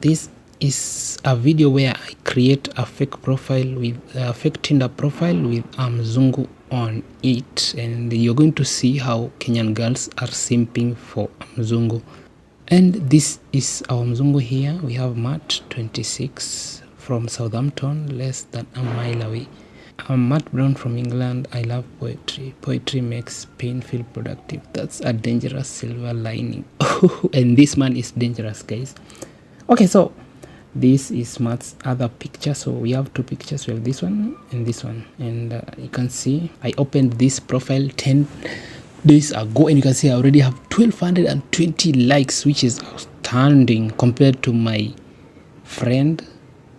This is a video where I create a fake profile with a fake Tinder profile with mzungu on it, and you're going to see how Kenyan girls are simping for mzungu. And this is our mzungu here. We have Matt, 26, from Southampton, less than a mile away. I'm Matt Brown from England. I love poetry. Poetry makes pain feel productive. That's a dangerous silver lining. And this man is dangerous, guys. Okay, so this is Matt's other picture. So we have two pictures. We have this one and this one. And you can see I opened this profile 10 days ago. And you can see I already have 1,220 likes, which is outstanding compared to my friend.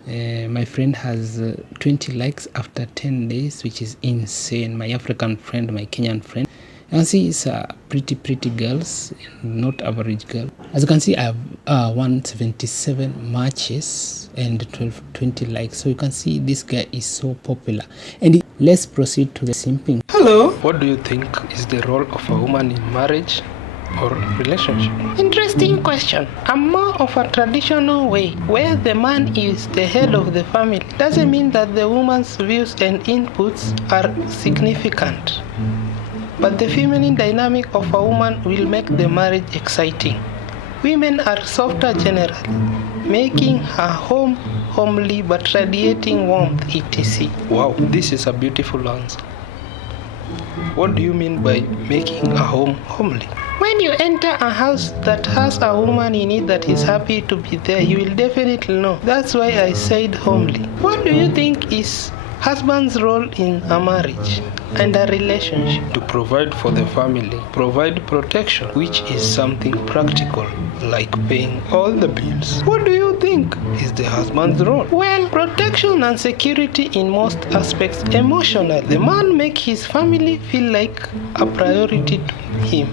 My friend has 20 likes after 10 days, which is insane. My African friend, my Kenyan friend. You can see it's pretty girls, not average girl. As you can see, I have 177 matches and 20 likes. So you can see this guy is so popular. And let's proceed to the simping. Hello. What do you think is the role of a woman in marriage or relationship? Interesting question. I'm more of a traditional way, where the man is the head of the family. Doesn't mean that the woman's views and inputs are significant, but the feminine dynamic of a woman will make the marriage exciting. Women are softer generally, making her home homely but radiating warmth, etc. Wow, this is a beautiful answer. What do you mean by making a home homely? When you enter a house that has a woman in it that is happy to be there, you will definitely know. That's why I said homely. What do you think is husband's role in a marriage and a relationship? To provide for the family, provide protection, which is something practical, like paying all the bills. What do you think is the husband's role? Well, protection and security in most aspects. Emotional, the man make his family feel like a priority to him.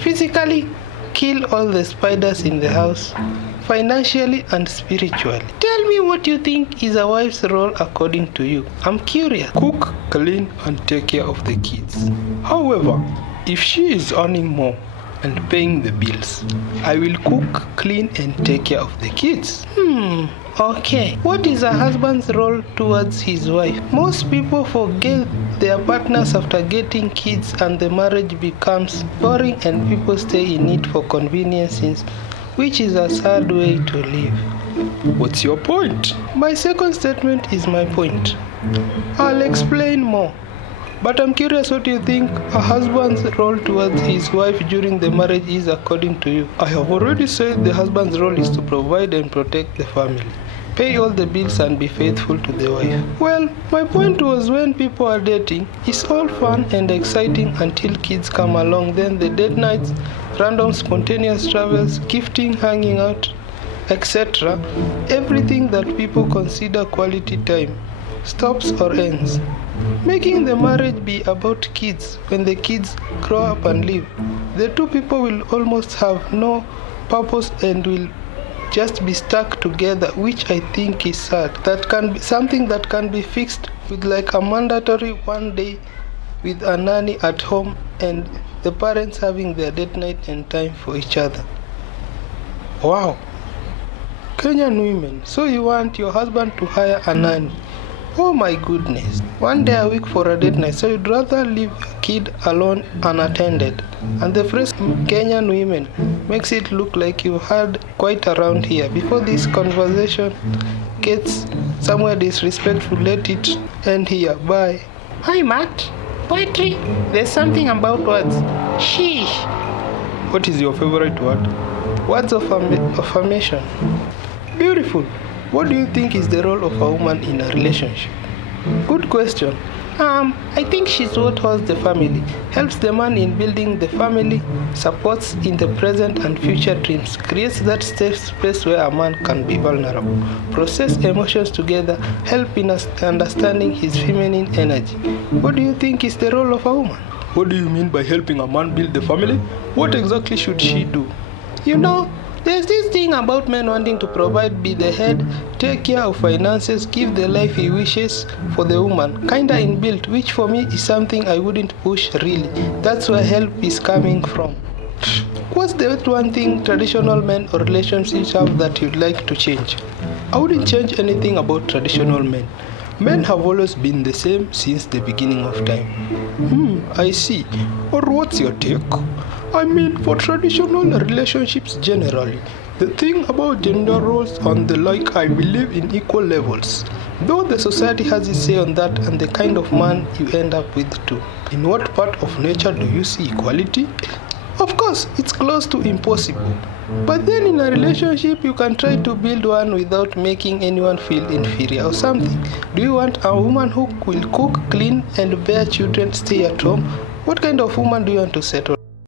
Physically, kill all the spiders in the house. Financially and spiritually. Tell me what you think is a wife's role according to you. I'm curious. Cook, clean, and take care of the kids. However, if she is earning more and paying the bills, I will cook, clean, and take care of the kids. Okay. What is a husband's role towards his wife? Most people forget their partners after getting kids, and the marriage becomes boring and people stay in it for conveniences, which is a sad way to live. What's your point? My second statement is my point. I'll explain more. But I'm curious what you think a husband's role towards his wife during the marriage is according to you. I have already said the husband's role is to provide and protect the family, pay all the bills, and be faithful to the wife. Well, my point was, when people are dating, it's all fun and exciting until kids come along. Then the date nights, random spontaneous travels, gifting, hanging out, etc. Everything that people consider quality time stops or ends, making the marriage be about kids. When the kids grow up and leave, the two people will almost have no purpose and will just be stuck together, which I think is sad. That can be something that can be fixed with like a mandatory one day with a nanny at home and the parents having their date night and time for each other. Wow. Kenyan women, so you want your husband to hire a nanny? Oh my goodness. One day a week for a date night. So you'd rather leave your kid alone unattended. And the phrase Kenyan women makes it look like you had quite around here. Before this conversation gets somewhere disrespectful, let it end here. Bye. Hi Matt. Poetry. There's something about words. Sheesh. What is your favorite word? Words of affirmation. Beautiful. What do you think is the role of a woman in a relationship? Good question. I think she's what holds the family, helps the man in building the family, supports in the present and future dreams, creates that safe space where a man can be vulnerable, process emotions together, help in understanding his feminine energy. What do you think is the role of a woman? What do you mean by helping a man build the family? What exactly should she do? You know, there's this thing about men wanting to provide, be the head, take care of finances, give the life he wishes for the woman, kinda inbuilt, which for me is something I wouldn't push really. That's where help is coming from. What's the one thing traditional men or relationships have that you'd like to change? I wouldn't change anything about traditional men. Men have always been the same since the beginning of time. I see. Or what's your take? I mean, for traditional relationships generally, the thing about gender roles and the like, I believe in equal levels. Though the society has its say on that and the kind of man you end up with too. In what part of nature do you see equality? Of course, it's close to impossible. But then in a relationship, you can try to build one without making anyone feel inferior or something. Do you want a woman who will cook, clean, and bear children, stay at home? What kind of woman do you want to settle?